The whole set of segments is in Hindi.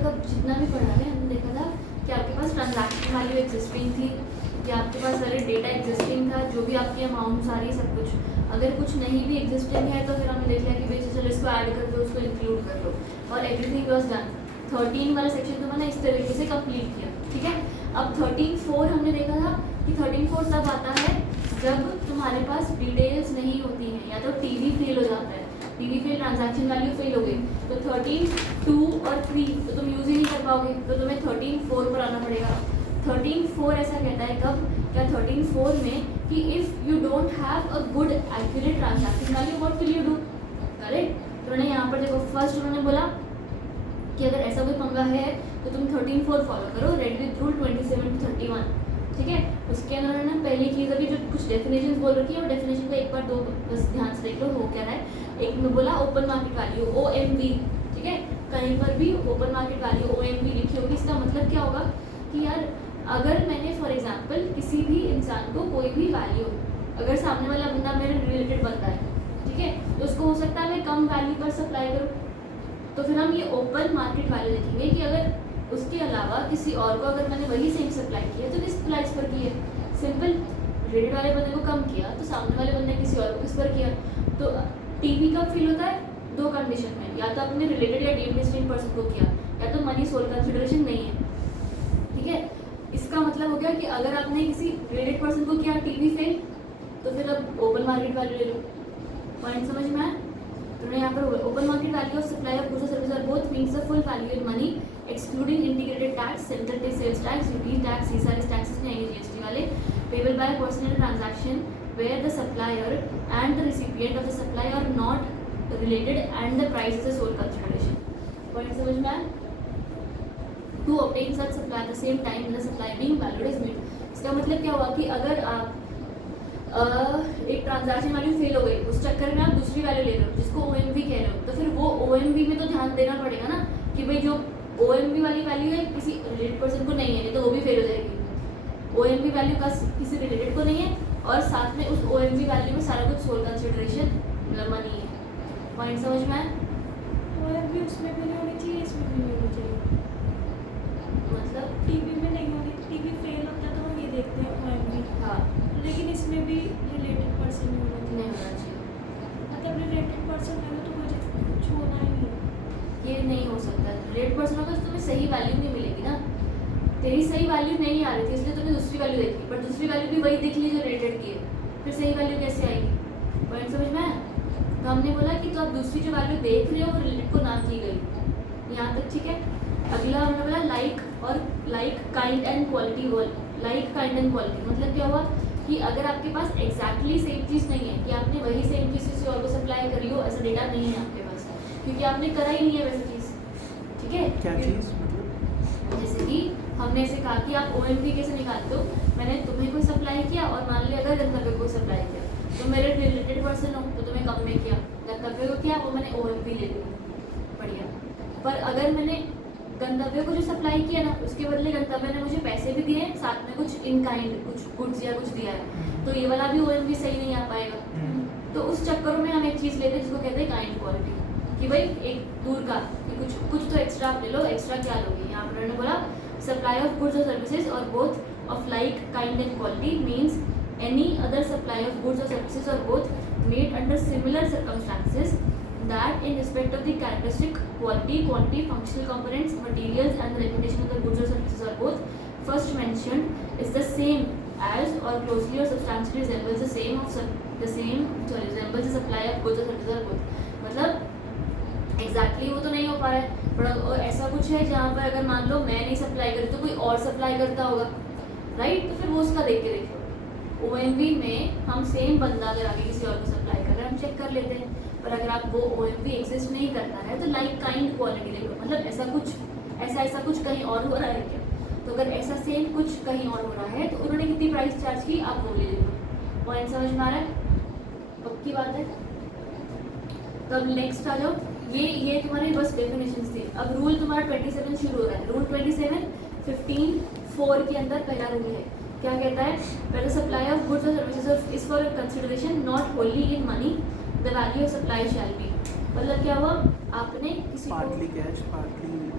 तक अब जितना भी पढ़ा है हमने देखा था कि आपके पास ट्रांजैक्शन वैल्यू एग्जिस्टिंग थी, कि आपके पास सारे डेटा एग्जिस्टिंग था, जो भी आपकी अमाउंट सारी सब कुछ। अगर कुछ नहीं भी एग्जिस्टिंग है तो फिर हमने देख लिया कि भाई चलो इसको ऐड कर दो, उसको इंक्लूड कर लो, और एवरीथिंग वाज डन। 13 वाला सेक्शन तो मैंने इस तरीके से कंप्लीट किया, ठीक है। अब 13.4 हमने देखा था कि 13.4 तब आता है जब तुम्हारे पास डिटेल्स नहीं होती हैं, या तो टीवी फेल हो जाता है, TV fail, transaction value fail हो गई, तो 13.2 और 3 तो तुम यूज़ ही नहीं कर पाओगे, तो तुम्हें 13.4 पर आना पड़ेगा। 13.4 ऐसा कहता है कब, क्या 13.4 में कि if you don't have a good accurate transaction value what will you do, correct. तो उन्होंने यहाँ पर देखो फर्स्ट उन्होंने बोला कि अगर ऐसा कोई पंगा है तो तुम 13.4 फॉलो करो, रेड विथ रूल 27 to 31, ठीक है। उसके अंदर उन्होंने पहली चीज़ अभी जो कुछ डेफिनेशंस बोल रखी है, वो डेफिनेशन को एक बार दो बस ध्यान से देख लो हो क्या रहा है। एक में बोला ओपन मार्केट वैल्यू OMV, ठीक है, कहीं पर भी ओपन मार्केट वैल्यू OMV लिखी होगी, इसका मतलब क्या होगा कि यार अगर मैंने फॉर एग्जाम्पल किसी भी इंसान को कोई भी वैल्यू, अगर सामने वाला बंदा मेरे रिलेटेड बनता है, ठीक है, तो उसको हो सकता है मैं कम वैल्यू पर सप्लाई करूँ, तो फिर हम ये ओपन मार्केट वैल्यू देखेंगे कि अगर उसके अलावा किसी और को अगर मैंने वही सेम सप्लाई किया तो किस प्राइस पर की है। सिंपल, रिलेटेड वाले बंदे को कम किया तो सामने वाले बंदे ने किसी और को किस पर किया। तो टीवी कब फील होता है, दो कंडीशन में, या तो आपने रिलेटेड या डीम्ड डिस्टिंक्ट पर्सन को किया, या तो मनी सोल कंसिडरेशन नहीं है, ठीक है। इसका मतलब हो गया कि अगर आपने किसी रिलेटेड पर्सन को किया टीवी फेल, तो फिर अब ओपन मार्केट वैल्यू ले लो। पॉइंट समझ में आया। तो यहाँ पर open market value of supply of goods और service are both means the full value in money excluding integrated tax, central tax, sales tax, duty tax, ये सारे टैक्सेस नहीं है जीएसटी वाले, payable by personal transaction where the supplier and the recipient of the supply are not related and the price is a sole consideration. Point समझ में आया। To obtain such supply at the same time in the supply being valid is made. इसका मतलब क्या हुआ कि अगर आप एक ट्रांजैक्शन वैल्यू फेल हो गई, उस चक्कर में आप दूसरी वैल्यू ले रहे हो जिसको OMV कह रहे हो, तो फिर वो OMV में तो ध्यान देना पड़ेगा ना कि भाई जो OMV वाली वैल्यू है किसी रिलेटेड पर्सन को नहीं है, नहीं तो वो भी फेल हो जाएगी। OMV वैल्यू का किसी रिलेटेड को नहीं है, और साथ में उस OMV वैल्यू में सारा कुछ सोल कंसिडरेशन मतलब मनी है। पॉइंट समझ में आया। OMV उसमें भी नहीं होनी चाहिए, इसमें भी नहीं होनी चाहिए, मतलब टीवी में नहीं होनी, टीवी फेल होता है तो हम ये देखते हैं OMV, हाँ, लेकिन इसमें भी रिलेटेड पर्सन नहीं होना नहीं चाहिए। होना चाहिए, मतलब रिलेटेड पर्सन है तो मुझे कुछ होना ही नहीं। ये नहीं हो सकता। रेट पर्सन होगा तो तुम्हें सही वैल्यू नहीं मिलेगी ना, तेरी सही वैल्यू नहीं आ रही थी इसलिए तुमने दूसरी वैल्यू देखी, पर दूसरी वैल्यू भी वही देख ली जो रेटेड की है, फिर सही वैल्यू कैसे आएगी। पॉइंट समझ में आया। तो हमने बोला कि तो आप दूसरी जो वैल्यू देख रहे हो वो रिलेटेड को ना की गई, यहाँ तक ठीक है। अगला हमने बोला लाइक और like kind and quality, like kind and quality मतलब क्या हुआ कि अगर आपके पास एग्जैक्टली सेम चीज़ नहीं है कि आपने वही सेम चीज़ किसी और को सप्लाई करी हो, ऐसा डेटा नहीं है आपके पास, क्योंकि आपने करा ही नहीं है वैसी चीज़, ठीक है। क्या चीज़ मतलब? जैसे कि हमने ऐसे कहा कि आप OMV कैसे निकालते हो, मैंने तुम्हें कोई सप्लाई किया और मान लिया अगर गंतव्य को सप्लाई किया, तो मेरे रिलेटेड पर्सन हो तो तुम्हें कम में किया, गंतव्य को किया वो मैंने OMV ले लिया, बढ़िया। पर अगर मैंने गंतव्य को जो सप्लाई किया ना, उसके बदले गंतव्य ने मुझे पैसे भी दिए, साथ में कुछ इन काइंड कुछ गुड्स या कुछ दिया है, तो ये वाला भी OMV सही नहीं आ पाएगा। तो उस चक्करों में हम एक चीज़ लेते हैं जिसको कहते हैं काइंड क्वालिटी, कि भाई एक दूर का कि कुछ तो एक्स्ट्रा आप ले लो। एक्स्ट्रा क्या लोगे, यहाँ पर उन्होंने बोला सप्लाई ऑफ गुड्स और सर्विसेज और both of like kind and quality means any other supply of goods और सर्विसेज और both made under similar circumstances that in respect of the characteristic, quality, quantity, functional components, materials and the reputation of the goods or services are both first mentioned is the same as or closely or substantially resembles resembles the supply of goods or services are both। मतलब exactly वो तो नहीं हो पा रहा है, पर ऐसा कुछ है जहाँ पर अगर मान लो मैं नहीं सप्लाई करी तो कोई और सप्लाई करता होगा, राइट। तो फिर वो उसका देख के देखो। OMV में हम सेम बंदा अगर आगे किसी और को सप्लाई कर रहे हैं हम चेक कर लेते हैं, पर अगर आप वो OMV एग्जिस्ट नहीं करता है तो लाइक काइंड क्वालिटी देखो, मतलब ऐसा कुछ कहीं और हो रहा है क्या। तो अगर ऐसा सेम कुछ कहीं और हो रहा है तो उन्होंने कितनी प्राइस चार्ज की आप वो ले लो। पॉइंट समझ में आ रहा है, पक्की बात है। तो अब नेक्स्ट आ जाओ, ये तुम्हारे बस डेफिनेशन थे। अब रूल तुम्हारा 27 शुरू हो रहा है। रूल 27 15(4) के अंदर पहला रूल है, क्या कहता है, where the supply of goods or services is for a consideration not wholly in money, the value of supply shall be। मतलब क्या हुआ, आपने किसी किसी पार्टली को कैश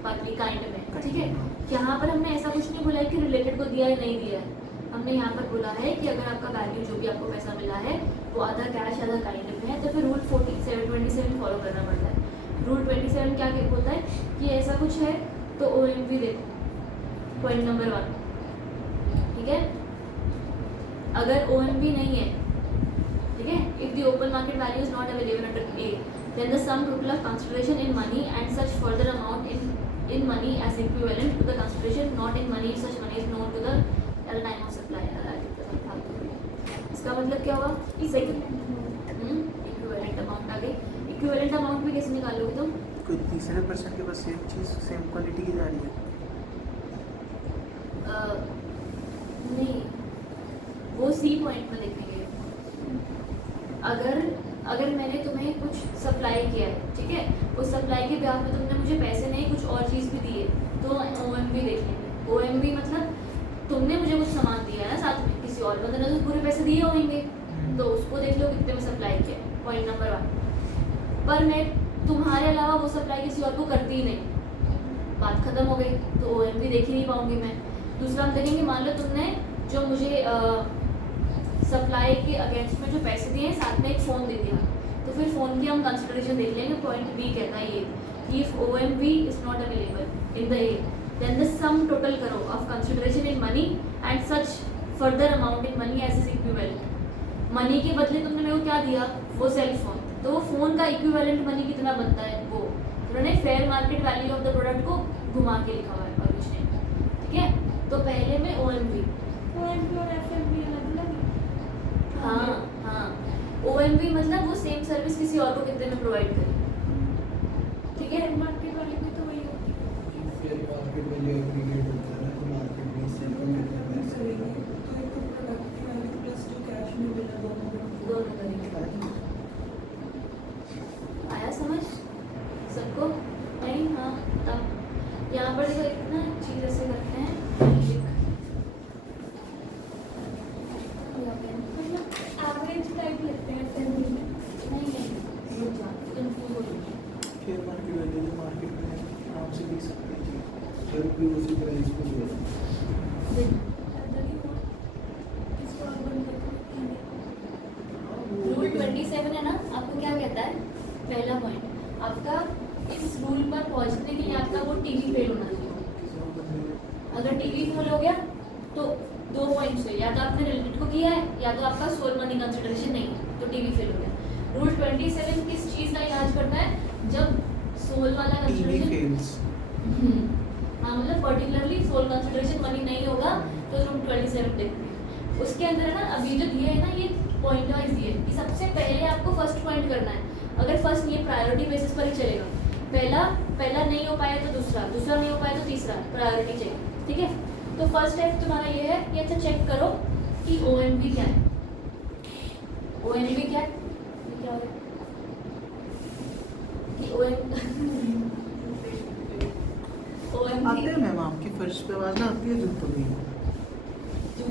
पार्टली काइंड में, Kind ठीक है। में, हाँ। यहाँ पर हमने ऐसा कुछ नहीं बोला है कि रिलेटेड को दिया या नहीं दिया है। हमने यहाँ पर बोला है कि अगर आपका वैल्यू जो भी आपको पैसा मिला है वो आधा कैश आधा काइंड में है तो फिर रूल 27 फॉलो करना पड़ता है। रूल 27 क्या बोलता है कि ऐसा कुछ है तो OMV देखो, पॉइंट नंबर 1, ठीक है। अगर OMV नहीं है, ठीक है, if the open market value is not available under A, then the sum total of consideration in money and such further amount in money as equivalent to the consideration not in money such money is known to the at the time of supply। इसका मतलब क्या हुआ? इक्विवेलेंट अमाउंट आ गई। इक्विवेलेंट अमाउंट में कैसे निकालोगे तुम? कोई तीसरे पर्सन के पास सेम चीज़ सेम क्वालिटी की जा रही है। नहीं, वो सी पॉइंट में देखेंगे। अगर मैंने तुम्हें कुछ सप्लाई किया है, ठीक है, उस सप्लाई के ब्याज में तुमने मुझे पैसे नहीं कुछ और चीज़ भी दी है तो OMV देख लेंगे। OMV मतलब तुमने मुझे कुछ सामान दिया है ना साथ में, किसी और बंदे ने तो पूरे पैसे दिए होंगे तो उसको देख लो कितने में सप्लाई किया, पॉइंट नंबर 1। पर मैं तुम्हारे अलावा वो सप्लाई किसी और को करती ही नहीं, बात खत्म हो गई तो OMV देख ही नहीं पाऊंगी मैं। दूसरा हम देखेंगे, मान लो तुमने जो मुझे सप्लाई के अगेंस्ट में जो पैसे दिए हैं साथ में एक फ़ोन दे दिया तो फिर फ़ोन की हम कंसिडरेशन देख लेंगे। पॉइंट बी कहता है ये कि if OMV is not available in the A then the sum total करो of consideration in money and such further amount in money as is equivalent। Money के बदले तुमने मेरे को क्या दिया? वो सेल फोन, तो वो फ़ोन का इक्विवेलेंट मनी कितना बनता है वो उन्होंने fair market value of the product को घुमा के लिखा हुआ है और कुछ नहीं, ठीक है। तो पहले में OMV और FMV अलग-अलग है। हाँ OMV मतलब वो सेम सर्विस किसी और को कितने में प्रोवाइड करे, ठीक है। मार्केट वाले भी तो वही होती है। फेयर मार्केट वैल्यू एग्रीगेट होता है ना, तो मार्केट में सेल करते हैं। दोनों करेंगे। आया समझ सबको? नहीं? हाँ, तब यहाँ पर देखो एक ना चीज़ ऐसे करते हैं, एवरेज टाइप लेते हैं FMV में। नहीं रुक जा, कंफ्यूज हो रही है। फेयर मार्केट वैल्यू जो मार्केट में आराम से बिक सकती है चीज़। जब भी उसी प्राइस को हुआ अंदर ही हो, इसको आप बंद करके रूल 27 है ना, आपको क्या कहता है? पहला पॉइंट आपका इस रूल पर पहुंचने के लिए आपका वो टीवी फेल होना चाहिए। अगर टीवी फेल हो गया तो 2 पॉइंट्स है, या तो आपने रिलेटेड को किया है या तो आपका सोल मनी कंसिडरेशन नहीं है तो टीवी फेल हो गया। रूल 27 किस चीज़ का इलाज करता है? जब सोल वाला टीवी कंसिडरेशन, फेल्स। हाँ मतलब पर्टिकुलरली सोल कंसिडरेशन मनी नहीं होगा तो रूल 27 देखते हैं। उसके अंदर है ना, अभी जो दिए है ना ये पॉइंट वाइज दिए कि सबसे पहले आपको फर्स्ट पॉइंट करना है। अगर फर्स्ट ये प्रायोरिटी बेसिस पर ही चलेगा, पहला नहीं हो पाया तो दूसरा नहीं हो पाया तो तीसरा, प्रायोरिटी चाहिए, ठीक है। तो फर्स्ट स्टेप तुम्हारा ये है कि अच्छा चेक करो कि OMV क्या है। OMV क्या है? ये क्या हो गया कि आते हैं OMV मैम आपकी फर्श पे आवाज़ ना आती है जूतों की? तुम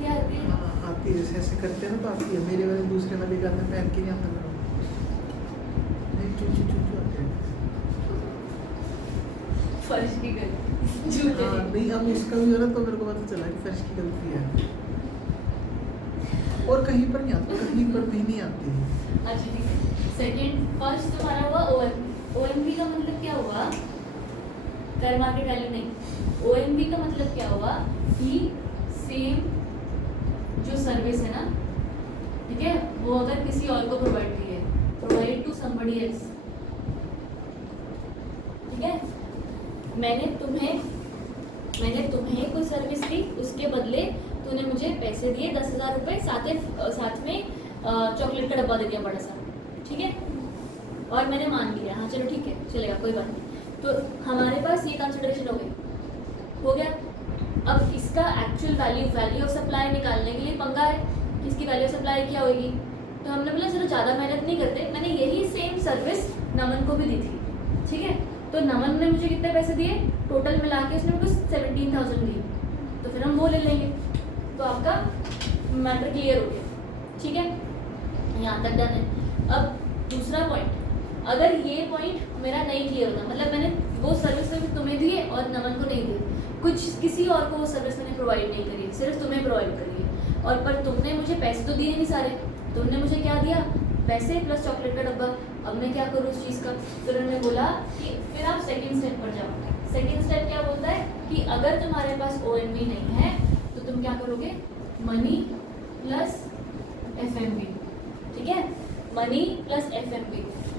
क्या आती है? हाँ आती है, जैसे ऐसे करते हैं ना तो आती है। मेरे वाले दूसरे वाले का मैं पहन के नहीं आता मेरा। नहीं चू चू चू चू आते हैं। फर्श की गलती, जूते हाँ नहीं। नहीं, अब इसका भी हो रहा तो मेरे को पता चला कि फर्श की गलती है। और कहीं पर नहीं आती, कहीं पर भी नहीं आती। अच्छा ठीक है। सेकंड फर्स्ट तुम्हारा हुआ OMV का मतलब क्या हुआ? फेयर मार्केट वैल्यू नहीं। OMV का मतलब क्या हुआ कि सेम जो सर्विस है ना, ठीक है, वो अगर किसी और को प्रोवाइड की है, प्रोवाइड टू समबडी एल्स, ठीक है। मैंने तुम्हें कोई सर्विस दी, उसके बदले तूने मुझे पैसे दिए 10,000 रुपये, साथ में चॉकलेट का डब्बा दे दिया बड़ा सा, ठीक है, और मैंने मान लिया हाँ चलो ठीक है चलेगा कोई बात नहीं। तो हमारे पास ये कंसिडरेशन हो गया। अब इसका एक्चुअल वैल्यू ऑफ सप्लाई निकालने के लिए पंगा है कि इसकी वैल्यू ऑफ सप्लाई क्या होगी। तो हमने बोला चलो ज़्यादा मेहनत नहीं करते, मैंने यही सेम सर्विस नमन को भी दी थी, ठीक है। तो नमन ने मुझे कितने पैसे दिए? टोटल मिला के उसने मुझे 17,000 दिए, तो फिर हम वो ले लेंगे। तो आपका मैटर क्लियर हो गया, ठीक है, यहाँ तक डन है। अब दूसरा पॉइंट, अगर ये पॉइंट मेरा नहीं क्लियर होता, मतलब मैंने वो सर्विस सिर्फ तुम्हें दी है और नमन को नहीं दी, कुछ किसी और को वो सर्विस मैंने प्रोवाइड नहीं करी, सिर्फ तुम्हें प्रोवाइड करी है। और पर तुमने मुझे पैसे तो दिए नहीं सारे, तुमने मुझे क्या दिया, पैसे प्लस चॉकलेट का डब्बा। अब मैं क्या करूँ उस चीज़ का? फिर उन्होंने बोला कि फिर आप सेकंड स्टेप पर जाओ। सेकंड स्टेप क्या बोलता है कि अगर तुम्हारे पास ONV नहीं है तो तुम क्या करोगे, मनी प्लस FMV, ठीक है, मनी प्लस FMV।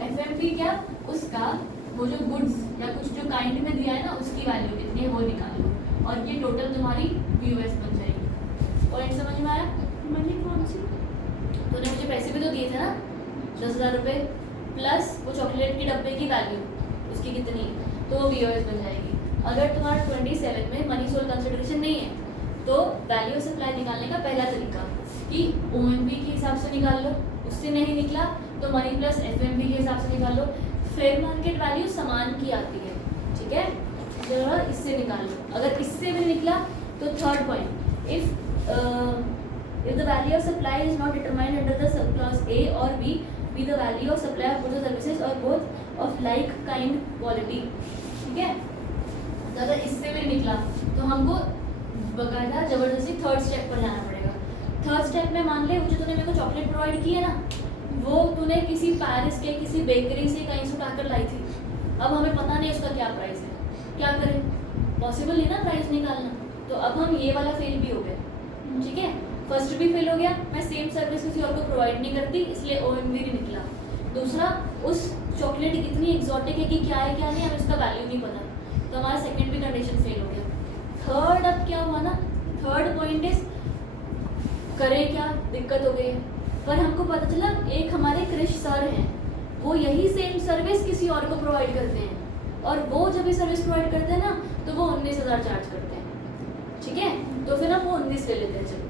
FMV क्या, उसका वो जो गुड्स या कुछ जो काइंड में दिया है ना उसकी वैल्यू कितनी है वो निकालो, और ये टोटल तुम्हारी VOS बन जाएगी। पॉइंट समझ में आया? मनी कौन सी? तूने मुझे पैसे भी तो दिए थे ना, 10,000 रुपये प्लस वो चॉकलेट के डब्बे की वैल्यू उसकी कितनी, तो वो VOS बन जाएगी। अगर तुम्हारा 27 में मनी सोल कंसिडरेशन नहीं है तो वैल्यू सप्लाई निकालने का पहला तरीका कि OMV के हिसाब से निकाल लो, उससे नहीं निकला तो मनी प्लस FMV के हिसाब से निकाल लो। फेयर मार्केट वैल्यू सामान की आती है, ठीक है, जरा इससे निकाल लो। अगर इससे भी निकला तो third point, if the value of supply is not determined under the clause A or B, be the value of supply of goods or services or both of like kind quality, ठीक है। तो अगर इससे भी निकला तो हमको बकायदा जबरदस्ती थर्ड स्टेप पर जाना पड़ेगा। थर्ड स्टेप में मान ले मुझे तूने मेरे को चॉकलेट प्रोवाइड की है ना, वो तूने किसी पेरिस के किसी बेकरी से कहीं से उठाकर लाई थी, अब हमें पता नहीं उसका क्या प्राइस है, क्या करें, पॉसिबल नहीं ना प्राइस निकालना। तो अब हम ये वाला फेल भी हो गए, ठीक है, फर्स्ट भी फेल हो गया, मैं सेम सर्विस किसी और को प्रोवाइड नहीं करती इसलिए OMV नहीं निकला। दूसरा, उस चॉकलेट इतनी एग्जॉटिक है कि क्या है क्या नहीं, हमें उसका वैल्यू नहीं पता, तो हमारा सेकंड भी कंडीशन फेल हो गया। थर्ड अब क्या हुआ ना, थर्ड पॉइंट इज करे क्या, दिक्कत हो गई है। पर हमको पता चला एक हमारे क्रिश सर हैं, वो यही सेम सर्विस किसी और को प्रोवाइड करते हैं, और वो जब ये सर्विस प्रोवाइड करते हैं ना तो वो 19,000 चार्ज करते हैं, ठीक है, तो फिर हम वो 19 ले लेते हैं, चलो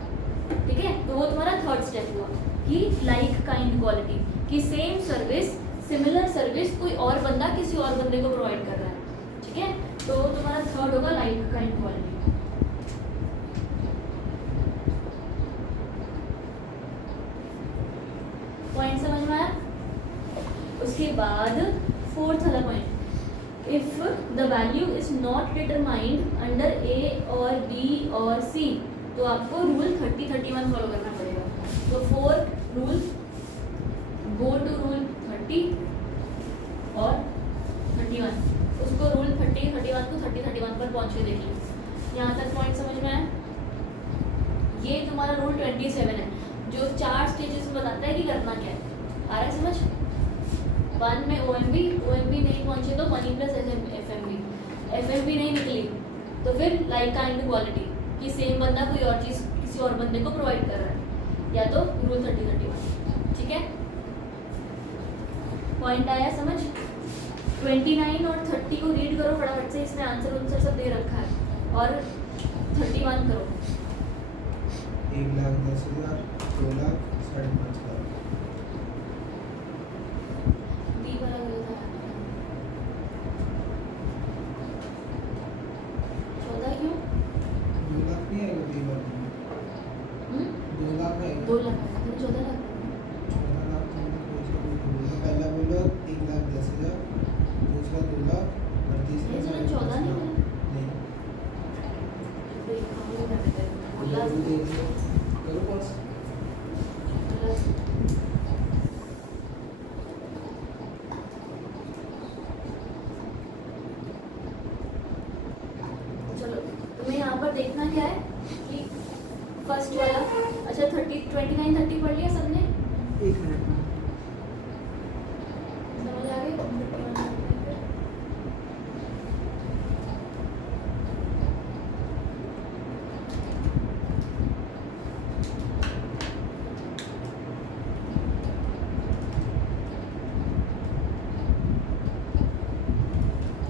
ठीक है। तो वो तुम्हारा थर्ड स्टेप हुआ कि लाइक काइंड क्वालिटी, कि सेम सर्विस सिमिलर सर्विस कोई और बंदा किसी और बंदे को प्रोवाइड कर रहा है, ठीक है, तो तुम्हारा थर्ड होगा लाइक काइंड क्वालिटी। पॉइंट समझ में आया? उसके बाद फोर्थ वाला point, if the value is not determined under A और B और C, तो आपको रूल 30-31 फॉलो करना पड़ेगा। तो 4 रूल गो टू रूल 30 और 31, उसको रूल 30-31 को 30-31 पर पहुँच के देख लो। यहाँ तक पॉइंट समझ में आया? ये तुम्हारा रूल 27 है जो 4 स्टेजेस में बताता है कि करना क्या है, आ रहा है समझ? 1 में OMV नहीं पहुंचे तो मनी प्लस FMV नहीं निकली तो फिर लाइक काइंड क्वालिटी, कि सेम बंदा कोई और चीज़ किसी और बंदे को प्रोवाइड कर रहा है, या तो रूल 30-31, ठीक है। पॉइंट आया समझ? 29 और 30 को रीड करो फटाफट से, इसमें आंसर सब दे रखा है, और 31 करो। 1,10,000, 2,00,000, 5,50,000। बी वाला गलत है, 14 क्यों? 2,00,000 नहीं आएगा, 2,00,000 2,00,000 आएगा। 2 लाख है, 14 लाख। 14,00,000 तो हमने पूछा भी नहीं बोला। पहला बोला 1,10,000, दूसरा 2,00,000 और तीसरा ये जो 14 नहीं बोला? नहीं। बोला करो पास। चलो तुम्हें यहाँ पर देखना क्या है कि फर्स्ट वाला, अच्छा 29-30 पढ़ लिया सबने? 1 मिनट में समझ आ गई?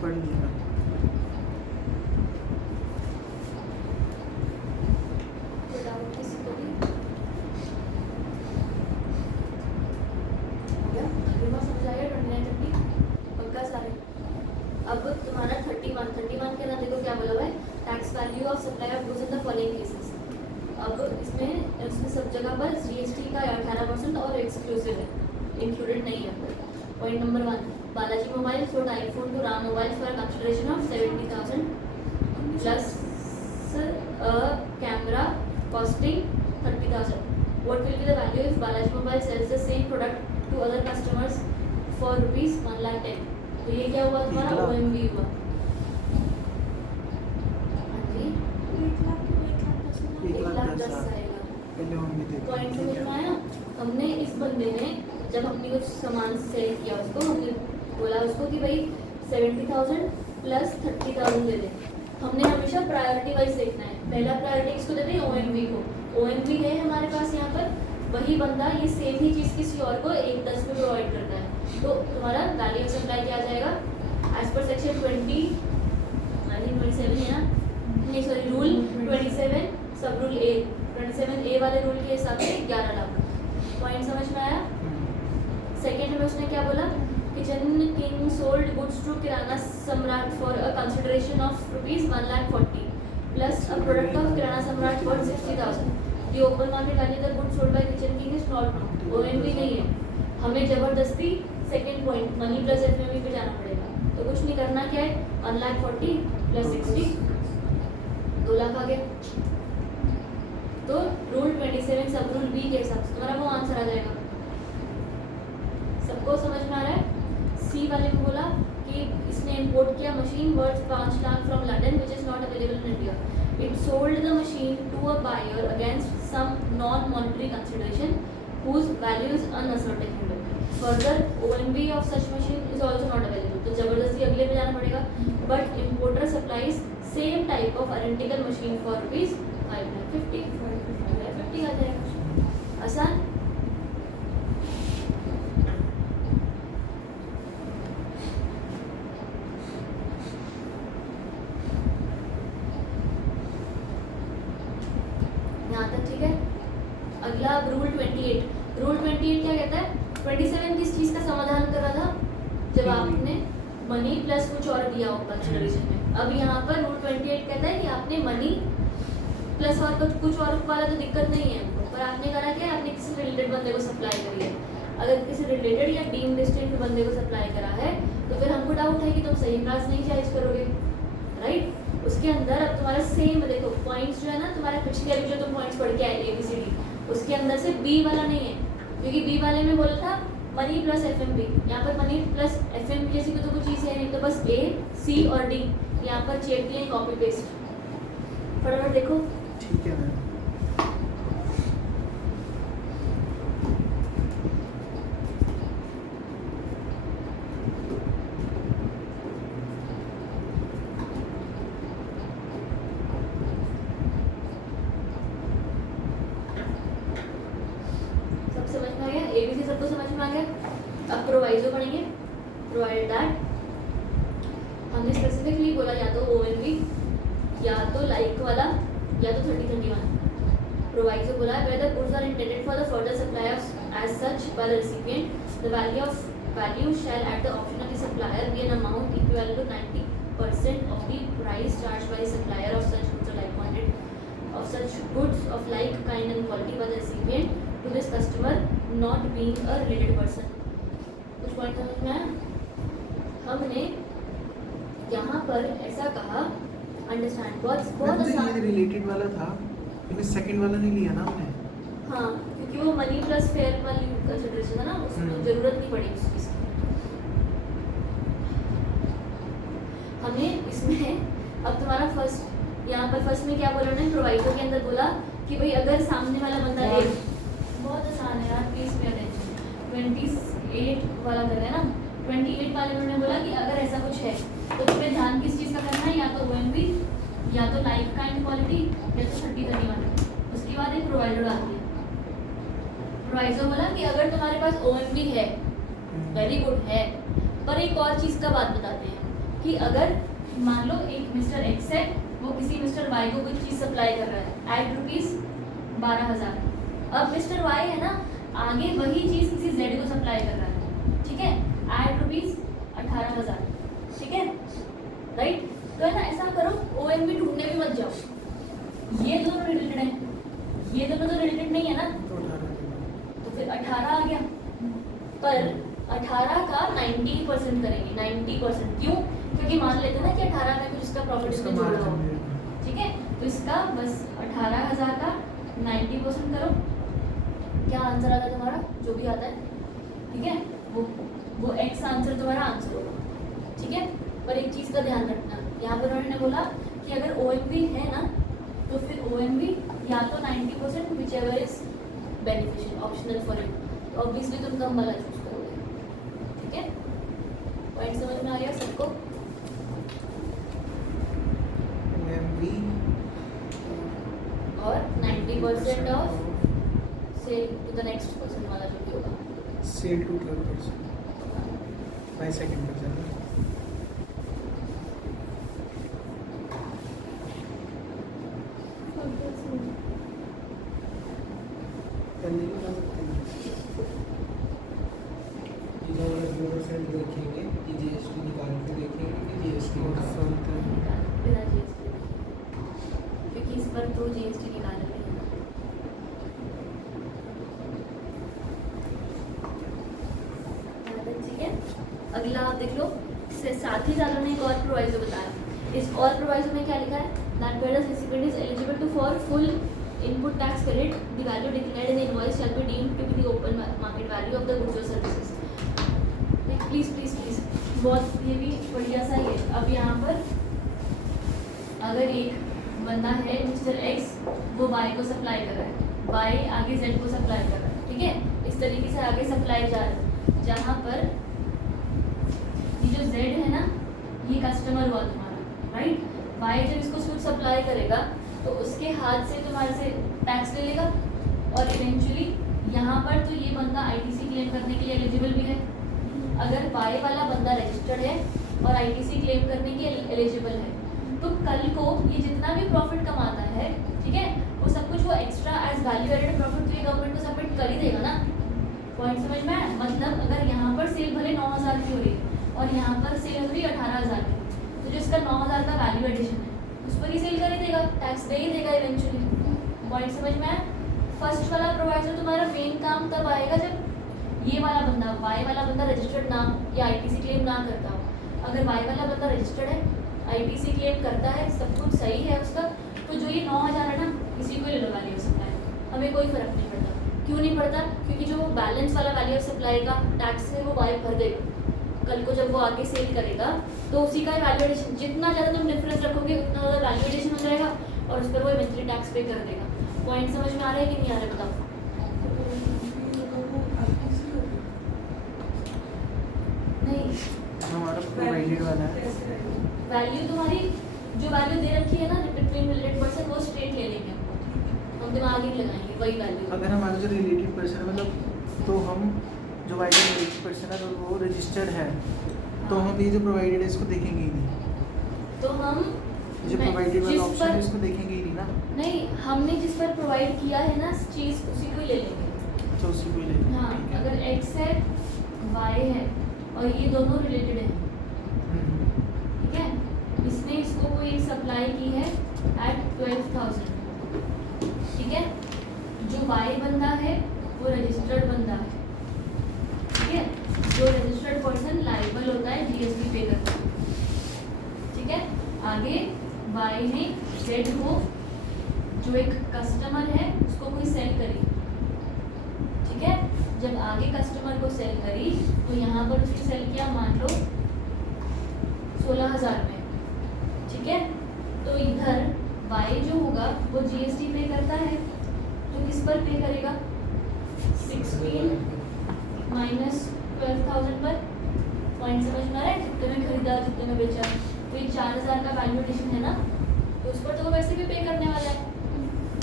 पढ़ लिया। कोई डाउट किसी को भी? हो गया? अगली बार समझ आएगा 29-30 पक्का सारे। अब तुम्हारा 31 के ना देखो क्या बोला हुआ है, tax value of supply of goods in the following cases. अब इसमें सब जगह पर GST का 18% और एक्सक्लूसिव है, इंक्लूडेड नहीं है। Point number 1, Balaji Mobile sold iPhone to Ram Mobile for a consideration of 70,000 plus a camera costing 30,000. What will be the value if Balaji Mobile sells the same product to other customers for rupees 1,10,000? तो ये क्या हुआ तुम्हारा? OMV हुआ। हाँ जी, 1,10,000 आएगा। पहले हम भी देखते पॉइंट हैं समझ क्या में आया? हमने इस बंदे ने जब हमने कुछ सामान सेल किया उसको, हमने बोला उसको कि भाई 70,000 प्लस 30,000 दे दे। हमने हमेशा प्रायोरिटी वाइज देखना है। पहला प्रायोरिटी किसको देते हैं? OMV को। OMV है हमारे पास यहाँ पर, वही बंदा ये सेम ही चीज़ किसी और को 1,10 में प्रोवाइड करता है। तो तुम्हारा वैल्यू ऑफ सप्लाई क्या आ जाएगा? एज पर सेक्शन 27 है ना, नहीं सॉरी रूल 27 सब रूल ए 27A वाले रूल के हिसाब से 11 लाख। पॉइंट समझ में आया? सेकेंड में उसने क्या बोला? Kitchen King sold goods to Kirana Samrat for a consideration of rupees 1,40,000 plus a product of Kirana Samrat for 60,000। The open market value the goods sold by Kitchen King is not OMV नहीं है। हमें जबरदस्ती second point money plus FMV पे जाना पड़ेगा। तो कुछ नहीं करना, क्या है 1,40,000 प्लस 60 2 लाख आ गया। तो रूल 27 सब रूल बी के हिसाब से तुम्हारा वो आंसर आ जाएगा। सबको समझ में आ रहा है? सी वाले में बोला कि इसने इंपोर्ट किया machine worth 5 lakh from London which is not available in India. It sold the machine to a buyer against some non monetary consideration whose value is unascertainable. Further, OMV of such machine is also not available. तो जबरदस्ती अगले पे जाना पड़ेगा। But importer supplies same type of identical machine for rupees 5,50,000 आ जाएगा। आसान? यहाँ तक ठीक है? अगला रूल 28। रूल 28 क्या कहता है? 27 किस चीज़ का समाधान कर रहा था? जब आपने मनी प्लस कुछ और दिया हो कंसिडरेशन में। अब यहाँ पर रूल 28 कहता है कि आपने मनी प्लस और कुछ और वाला तो दिक्कत नहीं है हमको, पर आपने करा क्या? आपने किसी रिलेटेड बंदे को सप्लाई करी है। अगर किसी रिलेटेड या डीम डिस्ट्रिक्ट बंदे को सप्लाई करा है तो फिर हमको डाउट है कि तुम सही प्राइस नहीं चार्ज करोगे, राइट? उसके अंदर अब तुम्हारा सेम देखो पॉइंट्स जो है ना, तुम्हारे पिछले अभी जो तुम पॉइंट्स पढ़ के आए ABCD, उसके अंदर से बी वाला नहीं है, क्योंकि बी वाले में बोला था मनी प्लस FMV। यहाँ पर मनी प्लस FMV जैसी तो कोई चीज़ है नहीं, तो बस A, C और D यहाँ पर चेक लें, कॉपी पेस्ट फटाफट देखो। ठीक है मैम। सब समझ में आ गया? ABC सबको समझ में आ गया? अब प्रोवाइजो पढ़ेंगे। प्रोवाइडेड दैट हमने स्पेसिफिकली बोला या तो OMV या तो लाइक वाला या तो 30-31। प्रोवाइजो बोला where the goods are intended for the further supply of as such by the recipient the value shall at the option of the supplier be an amount equivalent to 90% of the price charge by supplier of such goods और like quantity of such goods of like kind and quality by the recipient to this customer not being a related person। कुछ पॉइंट समझ में आया? हमने यहाँ पर ऐसा कहा अंडरस्टैंड बहुत आसान। ये रिलेटेड वाला था, लेकिन सेकंड वाला नहीं लिया ना हमने। हाँ, क्योंकि वो मनी प्लस फेयर वाली कंसिडरेशन है ना, उसमें जरूरत नहीं पड़ी उस चीज़ की। हमें इसमें अब तुम्हारा फर्स्ट यहाँ पर फर्स्ट में क्या बोला उन्होंने? प्रोवाइडर के अंदर बोला कि भाई अगर सामने वाला बंदा एक बहुत आसान है यार, प्लीज पे अटेंशन। 28 वाला कर रहे हैं ना, 28 वाले उन्होंने बोला कि अगर ऐसा कुछ है तो तुम्हें ध्यान किस चीज़ का करना है? या तो OMV या तो लाइक काइंड क्वालिटी या तो 30-31। उसके बाद एक प्रोवाइडर आती है। प्रोवाइडर बोला कि अगर तुम्हारे पास OMV है वेरी गुड है, पर एक और चीज़ का बात बताते हैं कि अगर मान लो एक मिस्टर एक्स है, वो किसी मिस्टर वाई को कोई चीज़ सप्लाई कर रहा है एट रुपीज़ 12,000। अब मिस्टर वाई है ना, आगे वही चीज़ किसी जेड को सप्लाई कर रहा है, ठीक है, एट रुपीज़ 18,000, ठीक है, राइट? तो है ना, ऐसा करो OMV ढूंढने भी मत जाओ, ये दोनों रिलेटेड हैं, ये दोनों तो रिलेटेड नहीं है ना, तो फिर 18 आ गया। पर 18 का 90% करेंगे, 90%। क्यों? क्योंकि मान लेते हैं ना कि 18 में कुछ इसका प्रॉफिट उसका इसमें जोड़ा हो, मार्जिन ठीक है। तो इसका बस 18,000 का 90% करो, क्या आंसर आता है तुम्हारा, जो भी आता है, ठीक है, वो एक्स आंसर तुम्हारा आंसर होगा, ठीक है। पर एक चीज़ का ध्यान रखना, यहाँ पर उन्होंने बोला कि अगर OMV है ना तो फिर OMV या तो 90% which ever is beneficial, optional for you, तो ऑब्वियसली तुम कम वाला चूज करोगे, ठीक है। पॉइंट समझ में आ गया सबको? OMV और 90% of sale to the next person वाला जो भी होगा, sale to 12% by second person. करने को कर सकते हैं। इधर 2% देखेंगे कि जीएसटी निकाल के देखेंगे कि जीएसटी बिना GST क्योंकि इस पर तो GST निकाल रहे हैं। ठीक है, अगला आप देख लो, साथ ही साथ ने एक और प्रोवाइजो बताया। इस और प्रोवाइजो में क्या लिखा है, that paid recipient is eligible to for full input tax credit, the value declared in the invoice shall be deemed to be the open market value of the goods और सर्विसेज। प्लीज प्लीज प्लीज, बहुत ये भी बढ़िया सा ही है। अब यहाँ पर अगर एक बंदा है मिस्टर एक्स, वो वाई को सप्लाई कर रहा है, वाई आगे जेड को सप्लाई कर रहा है, ठीक है, इस तरीके से आगे सप्लाई जा रहा है, जहाँ पर ये जो जेड है ना, ये कस्टमर हुआ तुम्हारा, राइट। वाई जब इसको कुछ सप्लाई करेगा तो उसके हाथ से तुम्हारे से टैक्स ले लेगा, और इवेंचुअली यहाँ पर तो ये बंदा ITC क्लेम करने के लिए एलिजिबल भी है। अगर वाई वाला बंदा रजिस्टर्ड है और ITC क्लेम करने के एलिजिबल है, तो कल को ये जितना भी प्रॉफिट कमाता है, ठीक है, वो सब कुछ वो extra as value added profit तो ये गवर्नमेंट को सबमिट कर ही देगा ना। पॉइंट समझ में आया? मतलब अगर यहाँ पर सेल भले 9,000 की हो रही है और यहाँ पर सेल हो रही है 18,000 की, तो जो इसका 9,000 का वैल्यू एडिशन है उस पर ही सेल कर ही देगा, टैक्स दे ही देगा इवेंचुअली। पॉइंट समझ में आया? फर्स्ट वाला प्रोवाइडर तुम्हारा मेन काम तब आएगा जब ये वाला बंदा, वाई वाला बंदा रजिस्टर्ड ना या ITC क्लेम ना करता हो। अगर वाई वाला बंदा रजिस्टर्ड है, ITC क्लेम करता है, सब कुछ सही है उसका, तो जो ये 9,000 है ना, इसी को ले लो वैल्यू ऑफ सप्लाई, हमें कोई फर्क नहीं पड़ता। क्यों नहीं पड़ता? क्योंकि जो बैलेंस वाला वैल्यू ऑफ सप्लाई का टैक्स है वो वाई भर देगा। कल को जब वो आगे सेल करेगा तो उसी का वैल्यूएशन, जितना ज़्यादा तुम डिफरेंस रखोगे उतना ज़्यादा वैल्यूएशन हो जाएगा और उस पर वो इवेंचुअली टैक्स पे कर देगा। पॉइंट समझ में आ रहा है कि नहीं आ रहा है बताओ? नहीं, हमारा प्रोवाइडेड वाला है। वैल्यू तुम्हारी जो वैल्यू दे रखी है ना बिटवीन रिलेटेड पर्सन, वो स्ट्रेट ले लेंगे हम, दिमाग ही लगाएंगे वही वैल्यू। अगर हमारा जो रिलेटेड पर्सन है, मतलब तो हम जो वाइडेड रिलेटेड पर्सन है तो वो रजिस्टर्ड है, तो हम ये जो प्रोवाइडेड है इसको देखेंगे ही नहीं। तो हम जो प्रोवाइडेड वाला ऑप्शन है इसको देखेंगे ही नहीं ना। नहीं, हमने जिस पर प्रोवाइड किया है ना चीज़, उसी को ही ले लेंगे। तो उसी को ही लेंगे। हाँ, ठीक है। अगर x है y है और ये दोनों रिलेटेड है, ठीक है, इसने इसको कोई सप्लाई की है एट 12,000, ठीक है, जो y बंदा है वो रजिस्टर्ड बंदा है, ठीक है, जो रजिस्टर्ड पर्सन लाइबल होता है GST पे करता है, ठीक है। आगे y ने z को, जो एक कस्टमर है, उसको कोई सेल करी, ठीक है, जब आगे कस्टमर को सेल करी तो यहाँ पर उसने सेल किया मान लो 16,000 में, ठीक है। तो इधर y जो होगा वो GST पे करता है, तो किस पर पे करेगा? 16 माइनस 12,000 पर। पॉइंट समझ में आ रहा है? जितने में खरीदा जितने में बेचा, तो ये 4,000 का वैल्यू एडिशन है ना, तो उस पर तो वो वैसे भी पे करने वाला है,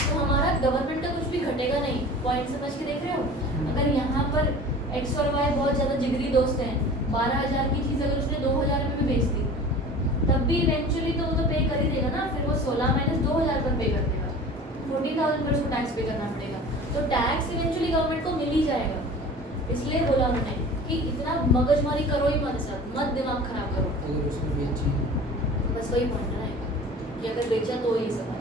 तो हमारा गवर्नमेंट का कुछ भी घटेगा नहीं। पॉइंट समझ के देख रहे हो? अगर यहाँ पर x और y बहुत ज़्यादा जिगरी दोस्त हैं, 12,000 की चीज़ अगर उसने 2,000 में भी बेच दी, तब भी इवेंचुअली तो वो तो पे कर ही देगा ना, फिर वो 16 माइनस 2,000 पर पे कर देगा, 14,000 पर उसको टैक्स पे करना पड़ेगा, तो टैक्स इवेंचुअली गवर्नमेंट को मिल ही जाएगा। इसलिए बोला उन्होंने कि इतना मगजमारी करो ही मत, सर मत दिमाग खराब करो, अगर उसने बेची है बस वही पॉइंट है कि अगर बेचा तो ये सब आएगा।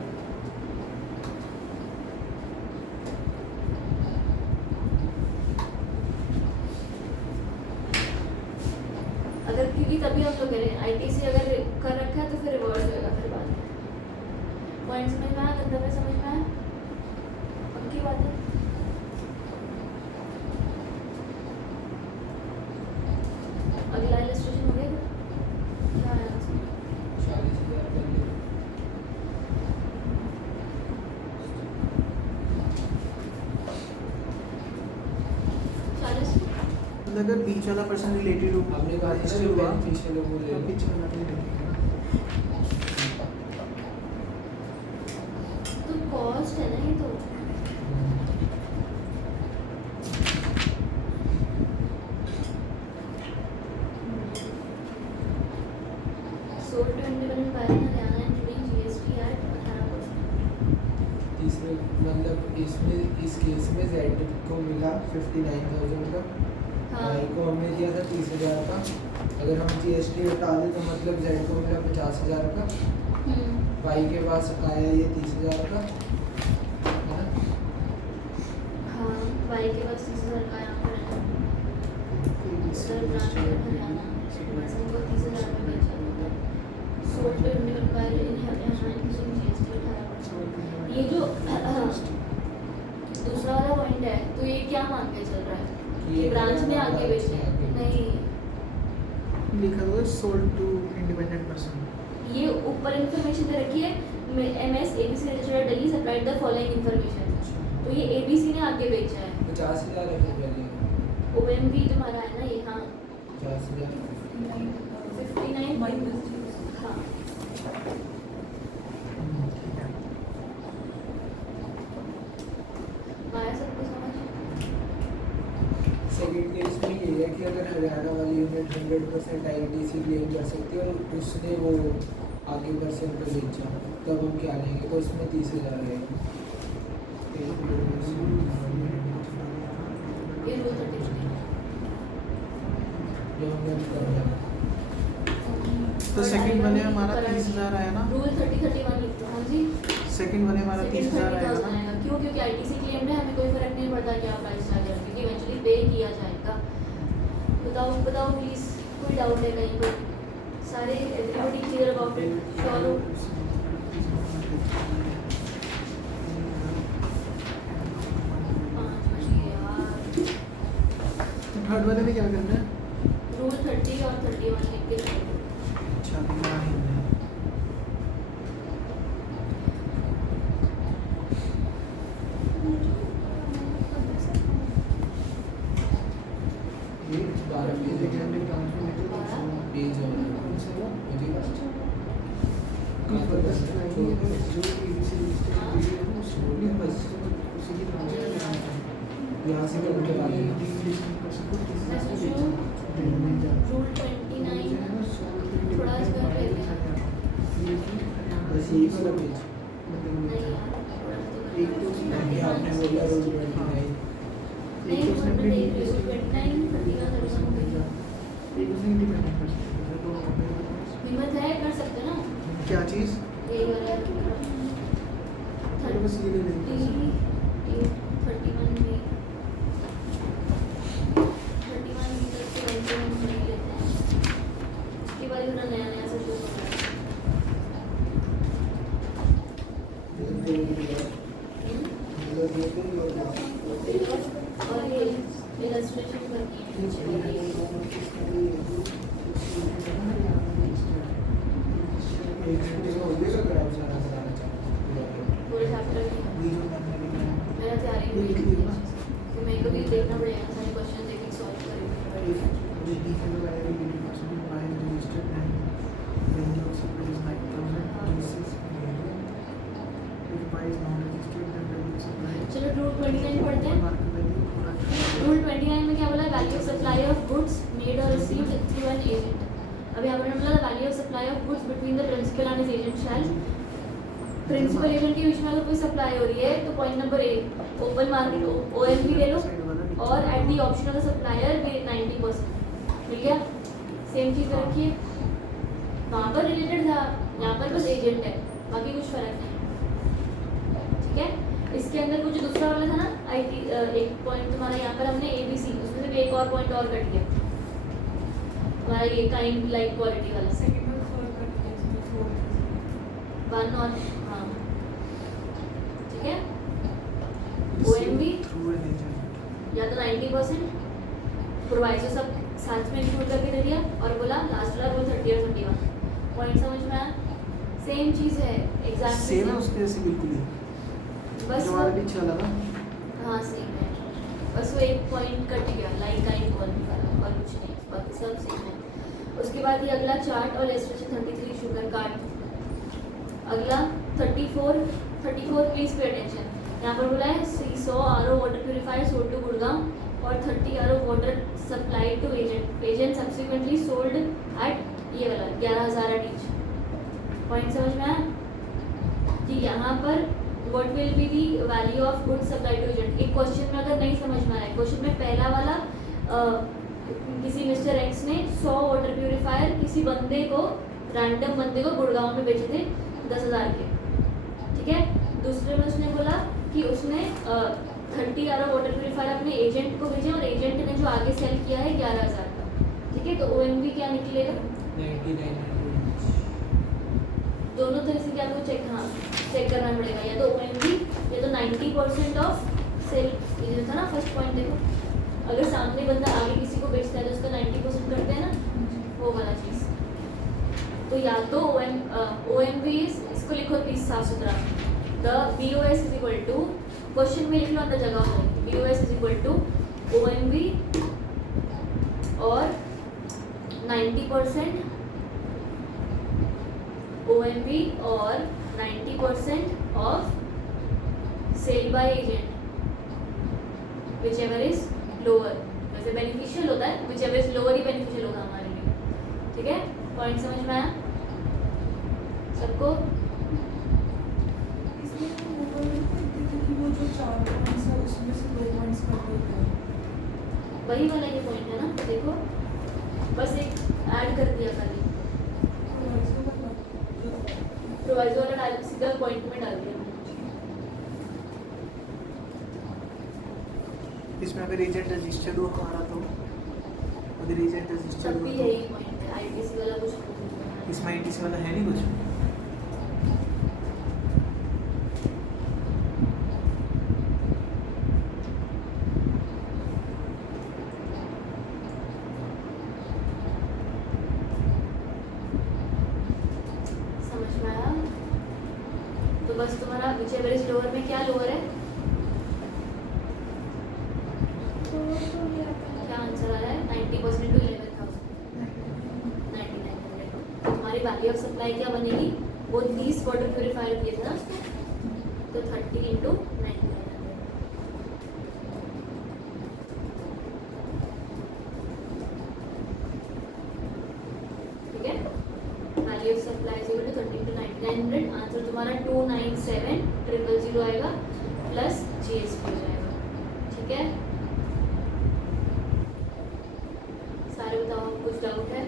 ITC अगर कर रखा है तो फिर रिवर्स होएगा फिर बाद में। पॉइंट समझ में आया, कंसेप्ट समझ में आया, पक्की बात है। अगला इलस्ट्रेशन हो गया क्या आया इसमें? 40,000 कर लो। 40 मतलब अगर बीच वाला पर्सन रिलेटेड हो आपने कहा था हिस्ट्री जो हुआ बेनिफिशियल है वो ले लो। बीच वाला भी रखेगा। तो कॉस्ट है ना ये तो। Sold to independent buyer in Haryana including GST at 18%। तीसरे मतलब इसमें इस केस में जेड को मिला 59,000 का, हाँ वाई को हमने दिया था 30,000 का। अगर हम GST हटा दें तो मतलब जेड को मिला 50,000 का, वाई के पास आया ये 30,000 का, है ना? हाँ वाई के पास 30,000 का यहाँ पर है। सर ब्रांच में हरियाणा पर्सन को 30,000 में बेचा जाता है। Sold to independent buyer in Haryana including GST 18%। ये जो दूसरा वाला पॉइंट है तो ये क्या मान के चल रहा है कि ब्रांच में आके बेचे हैं? नहीं, लिखा हुआ सोल्ड टू इंडिपेंडेंट पर्सन। ये ऊपर इन्फॉर्मेशन दे रखी है MS ABC registered Delhi supplied the following information. तो ये ABC ने आगे बेचा है। 50,000 है फिर पहले, OMV जो हमारा है ना ये, हाँ 50,000। 59 हाँ आया सबको समझ। सेकंड केस में ये है कि अगर हरियाणा वाली यूनिट 100% ITC क्लेम कर सकती है और उसने वो आगे परसेंट पे बेचा, तब हम क्या लेंगे? तो उसमें 30,000 रहेगा। ये रूल 33 जो हमने करना है। तो सेकंड वाले में हमारा 30,000 आया ना। रूल 3031 लिख दो। हाँ जी, सेकंड वाले हमारा 30,000 आएगा 30,000 ना। आएगा। क्यों? क्योंकि ITC क्लेम में हमें कोई फर्क नहीं पड़ता क्या प्राइस चार्ज है, क्योंकि इवेंचुअली पे किया जाएगा। बताओ प्लीज, कोई डाउट है कहीं पर? सारे everybody clear about it? Sure हो? थर्ड वाले में क्या करना है? रूल 30 और 31 लिख के चलो। अच्छा ना ही है। ये 12 पेज है। पेज और मुझे यहाँ से मैं उठे वाले मैं सोचूं रूल 29 थोड़ा इसका पहले बस यही वाला पेज। नहीं यार, एक तो उसमें अभी आपने बोला रोज 29। नहीं, एक उसने मैं भी देख रही हूँ 29 31 एक उसने इंडिपेंडेंट पर्सन दोनों कंपेयर हिम्मत है कर सकते ना क्या चीज़? यही वाला चलो बस ये ले लेते हैं। 31 में 31 मीटर से वैसे हम नहीं लेते हैं, इसके बाद थोड़ा नया नया सा शुरू हो रहा है। और ये इलस्ट्रेशन करनी है नीचे वाली। पूरे चैप्टर में ये जो मैंने लिखा है मेरा तैयारी हुई है तो मेरे को भी देखना पड़ेगा सारे क्वेश्चन एक एक सॉल्व करेंगे। चलो रूल 29 पढ़ते हैं। रूल 29 में क्या बोला? Value of supply of goods made और रिसीव्ड थ्रू एन एजेंट। अब यहाँ पर बोला value of supply of goods between the principal and his agent shall. Principal agent के बीच में अगर कोई सप्लाई हो रही है तो point number A open market OMP ले लो और at the option of the supplier वे 90%। मिल गया? सेम चीज़ रखिए, वहाँ पर रिलेटेड था, यहाँ पर बस एजेंट है, बाकी कुछ फर्क नहीं। ठीक है, इसके अंदर कुछ दूसरा वाला था ना IT एक पॉइंट तुम्हारा यहाँ पर हमने ABC, उसमें से एक और पॉइंट और कट गया। हमारा ये काइंड लाइक क्वालिटी वाला सेकंड और थर्ड कर दिया इसमें फोर्थ 1 और हाँ ठीक है OMV थ्रू एन एजेंट। या तो 90% प्रोवाइजर सब साथ में इंक्लूड करके दे दिया और बोला लास्ट वाला बोल 30 और 31 पॉइंट समझ में आया। सेम चीज़ है एग्जैक्टली सेम है उसके जैसे बिल्कुल ही बस जो वो हमारा पीछे वाला ना। हाँ सेम है बस वो एक पॉइंट कट गया लाइक काइंड क्वालिटी वाला और कुछ नहीं बाकी सब सेम है। उसके बाद ये अगला चार्ट और इलस्ट्रेशन 33 शुगर कार्ड। अगला 34 प्लीज पे अटेंशन। यहाँ पर बोला है 100 RO water purifier sold to Gurgaon और 30 RO water supplied to agent subsequently sold at ये वाला 11,000 एट ईच। पॉइंट समझ में आया कि यहाँ पर what will be the value of good supply to agent. एक क्वेश्चन में अगर नहीं समझ में आया क्वेश्चन में पहला वाला किसी मिस्टर एक्स ने 100 वाटर प्यूरिफायर किसी बंदे को रैंडम बंदे को गुड़गांव में बेचे थे 10,000 के ठीक है। दूसरे में उसने बोला कि उसने 30 RO वाटर प्यूरिफायर अपने एजेंट को भेजे और एजेंट ने जो आगे सेल किया है 11,000 का ठीक है। तो OMV क्या निकलेगा 9900 दोनों तरह से क्या आपको चेक करना पड़ेगा या तो OMV या तो 90% ऑफ सेल ये जो था ना फर्स्ट पॉइंट देखो अगर सामने बंदा आगे किसी को बेचता है तो उसका 90% करते हैं ना वो वाला चीज़। तो या तो OMV इसको लिखो प्लीज साफ सुथरा the BOS is equal to question में लिख लो अंदर जगह हो BOS is equal to OMV और 90% OMV और 90% of sale by agent whichever is lower. वैसे बेनिफिशियल होता है विच एवर इज लोअर ही बेनिफिशियल होगा हमारे लिए ठीक है। पॉइंट समझ में आया सबको। इसमें हम ऊपर में देखते थे कि वो जो 4 पॉइंट्स है उसमें से 2 पॉइंट्स कर देते हैं। वही वाला ये पॉइंट है ना देखो बस एक ऐड कर दिया खाली प्रोवाइजर वाला डाल सीधा पॉइंट में डाल दिया। इसमें अगर एजेंट रजिस्टर्ड हो हमारा तो अगर एजेंट रजिस्टर्ड सब हो भी तो यही पॉइंट है ITC वाला कुछ नहीं है। इसमें ITC वाला है नहीं कुछ। समझ में आया तो बस तुम्हारा विच एवर इज लोअर में क्या लोअर है तो ये आता क्या आंसर आ रहा है 90% टू 11,000 9900। तो तुम्हारी वैल्यू ऑफ सप्लाई क्या बनेगी वो 30 वाटर प्यूरिफायर दिए थे ना उसको तो 30 इंटू 9900 ठीक है। Value of supply is equal to 30 into 9900 answer तुम्हारा 297,000 आएगा प्लस GST हो जाएगा ठीक है। सारे बताओ कुछ डाउट है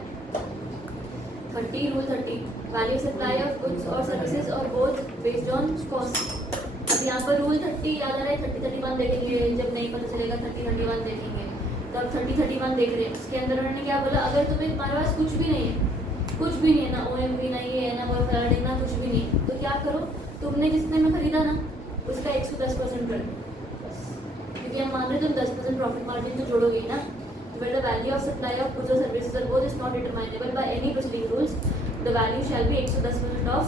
30 rule 30 value supply of goods और सर्विसेज और बोथ बेस्ड ऑन कॉस्ट। अब यहाँ पर रूल 30 याद आ रहा है 30-31 देखेंगे जब नहीं पता चलेगा 30-31 देखेंगे तो अब 30-31 देख रहे हैं उसके अंदर उन्होंने क्या बोला अगर तुम्हारे पास कुछ भी नहीं है ना OMV ना ये है ना वो फ्लडिंग ना कुछ भी नहीं है तो क्या करो तुमने जितने में खरीदा ना उसका 110% कर दो क्योंकि हम मान रहे तुम 10% प्रॉफिट मार्जिन तो जोड़ोगे ही ना। But the value of supply of goods or services or both is not determinable by any preceding rules. The value shall be 110% of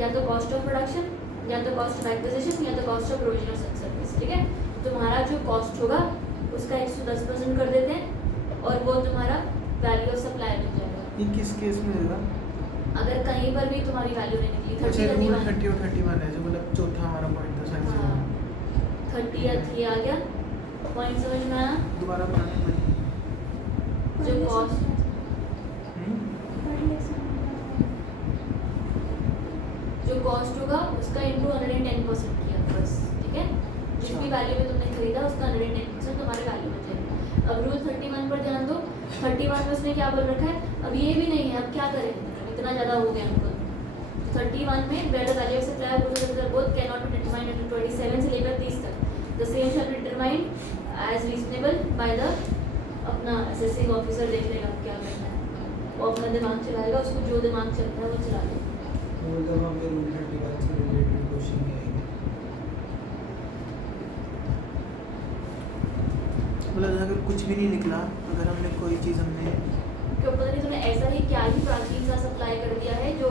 या तो cost of production या तो cost of acquisition या तो cost of provision of such service ठीक है। तुम्हारा जो cost होगा उसका 110% कर देते हैं और वो तुम्हारा value of supply बन जाएगा। ये किस केस में होगा? अगर कहीं पर भी तुम्हारी वैल्यू नहीं निकली अच्छा रूल 30-31 30 और 31 है जो मतलब चौथा हमारा पॉइंट था शायद हाँ से 30 या 3 आ गया पॉइंट समझ में आया। दोबारा बनाने पड़ेगा। जो cost जो कॉस्ट होगा उसका इंटू 110% किया बस ठीक है। जिस भी वैल्यू में तुमने खरीदा उसका 110% तुम्हारे वैल्यू में जाएगा। अब रूल 31 पर ध्यान दो 31 में उसने क्या बोल रखा है अब ये भी नहीं है अब क्या करें इतना ज़्यादा हो गया हमको। 31 में where the value of supply of goods both can not be determined until 27 से लेकर 30 तक the same shall be determined as reasonable by the अपना असेसिंग ऑफिसर देख लेगा क्या करना है वो अपना दिमाग चलाएगा, उसको जो दिमाग चलता है वो चला ले। मतलब हमें रूल 31 से रिलेटेड क्वेश्चन नहीं आएंगे। मतलब अगर कुछ भी नहीं निकला, अगर हमने कोई चीज़ हमने क्यों पता नहीं तुम्हें ऐसा ही क्या ही प्राचीन सा सप्लाई कर दिया है जो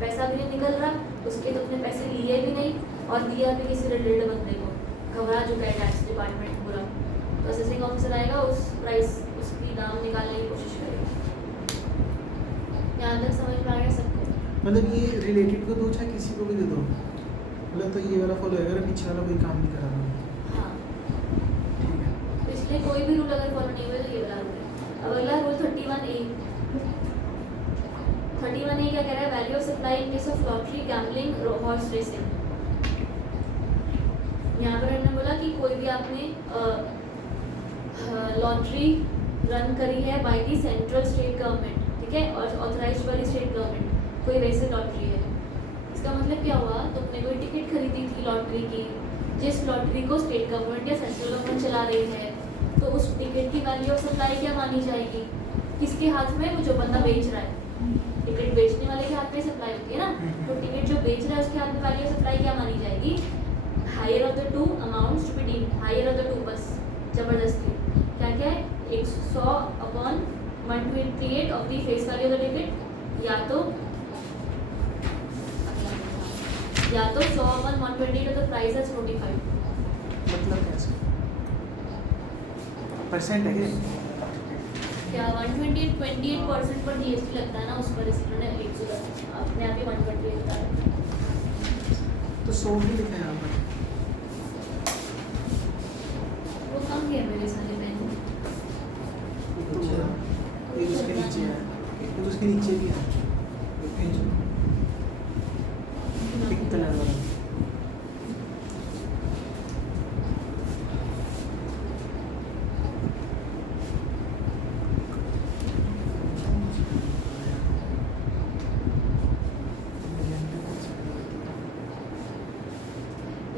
पैसा भी नहीं निकल रहा, उसके तुमने पैसे लिए भी नहीं और दिया भी किसी रिलेटेड बंदे को, घबरा चुका है टैक्स डिपार्टमेंट पूरा। प्रोसेसिंग ऑफिसर आएगा, उस प्राइस उसकी दाम निकालने की कोशिश करेगा। यहाँ तक समझ में आ गया सबको? मतलब ये रिलेटेड को दो चाहे किसी को भी दे दो, मतलब तो ये वाला फॉलो होएगा, अगर पीछे वाला कोई काम नहीं करा रहा। हाँ, ठीक है। पिछले कोई भी रूल अगर फॉलो नहीं हुए तो ये वाला रूल है। अब अगला रूल 31A। 31A क्या कह रहा है? Value of supply in case of lottery, gambling, horse racing. यहाँ पर हमने बोला कि कोई भी आपने लॉटरी रन करी है by the central state government, ठीक है, और ऑथराइज्ड बाय स्टेट गवर्नमेंट, कोई वैसे लॉटरी है। इसका मतलब क्या हुआ? तुमने कोई टिकट खरीदी थी लॉटरी की, जिस लॉटरी को स्टेट गवर्नमेंट या सेंट्रल गवर्नमेंट चला रही है, तो उस टिकट की वैल्यू ऑफ सप्लाई क्या मानी जाएगी? किसके हाथ में? वो जो बंदा बेच रहा है। टिकट बेचने वाले के हाथ में सप्लाई होती है ना, तो टिकट जो बेच रहा है उसके हाथ में वैल्यू ऑफ सप्लाई क्या मानी जाएगी? Higher of the two amounts to be deemed, higher of the two, बस जबरदस्ती क्या क्या है? 100/128 of the face value of the ticket, या तो 100/128 of the price as notified. मतलब कैसे परसेंट है क्या? क्या 128% पर जीएसटी लगता है ना, उस पर इसलिए उन्होंने 110 अपने आप ही 128 का है। तो 100 भी लिखा है यहाँ पर। वो कम है मेरे सारे पेन। तो एक उसके नीचे है, एक उसके नीचे भी है, पिंक कलर वाला।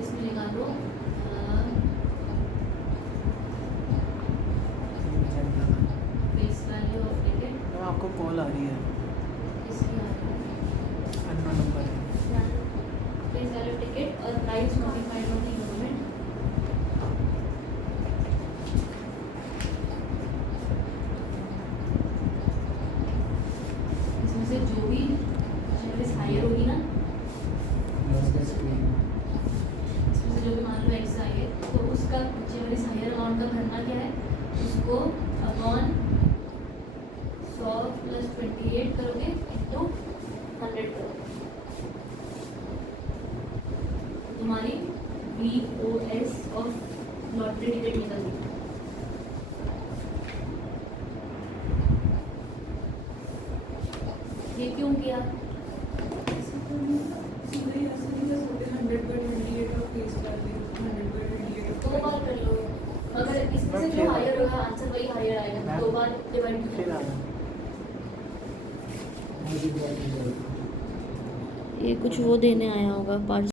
इसमें निकालो फेस वैल्यू ऑफ टिकट, आपको कॉल आ रही है, इसकी आ रही है अननोन नंबर है। फेस वैल्यू टिकट और price notified of the government. इसमें से जो भी सर्विस हायर होगी ना, इसमें से जो भी मान लो एक्स आई है, तो उसका सर्विस हायर अमाउंट का भरना क्या है? उसको अपॉन 100 + 28 करोगे इंटू 100 करोगे, तुम्हारी BOS ऑफ लॉटरी टिकट निकल गई। ये क्यों किया? सीधे ही ऐसे नहीं कर सकते 100/28 of face value, 100/28 दो बार कर लो, अगर इसमें से जो हायर होगा आंसर वही हायर आएगा, दो बार डिवाइड फिर आ ये कुछ वो देने आया होगा पार्सल।